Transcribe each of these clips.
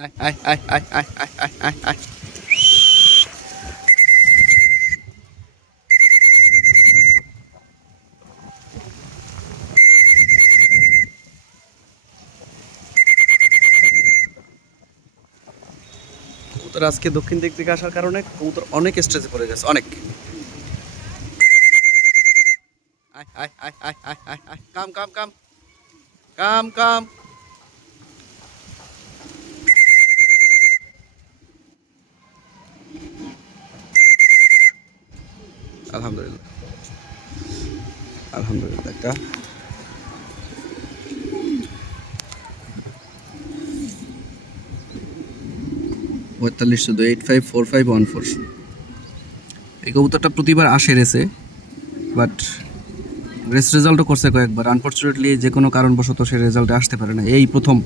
আয় আয় আয় আয় আয় আয় আয় আয় আয়। কবুতর আজকে দক্ষিণ দিক থেকে আসার কারণে কবুতর অনেক স্ট্রেসে পড়ে গেছে, অনেক। আয় আয় আয় আয় আয় আয় আয়, কাম কাম কাম কাম কাম। আলহামদুলিল্লাহ, আলহামদুলিল্লাহ। একটা 45 854514। এই কবুতরটা প্রতিবার আসে রেসে, বাট রেজাল্টও করছে কয়েকবার। আনফর্চুনেটলি যে কোনো কারণবশত সে রেজাল্টে আসতে পারে না। এই প্রথম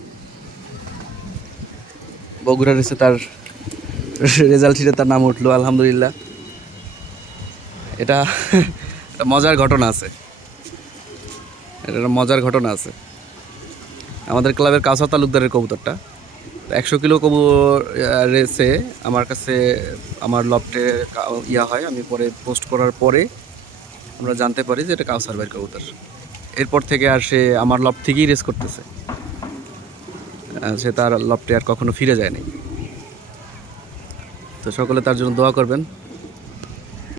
বগুড়া রেসে তার রেজাল্ট হিসেবে তার নাম উঠলো, আলহামদুলিল্লাহ। এটা একটা মজার ঘটনা আছে, এটা একটা মজার ঘটনা আছে। আমাদের ক্লাবের কাউসার তালুকদারের কবুতরটা 100 কিলো রেসে আমার কাছে, আমার লফটে ইয়া হয়। আমি পরে পোস্ট করার পরে আমরা জানতে পারি যে এটা কাউসার ভাইয়ের কবুতর। এরপর থেকে আর সে আমার লফট থেকেই রেস করতেছে। সে তার লফটে আর কখনো ফিরে যায়নি। তো সকলে তার জন্য দোয়া করবেন।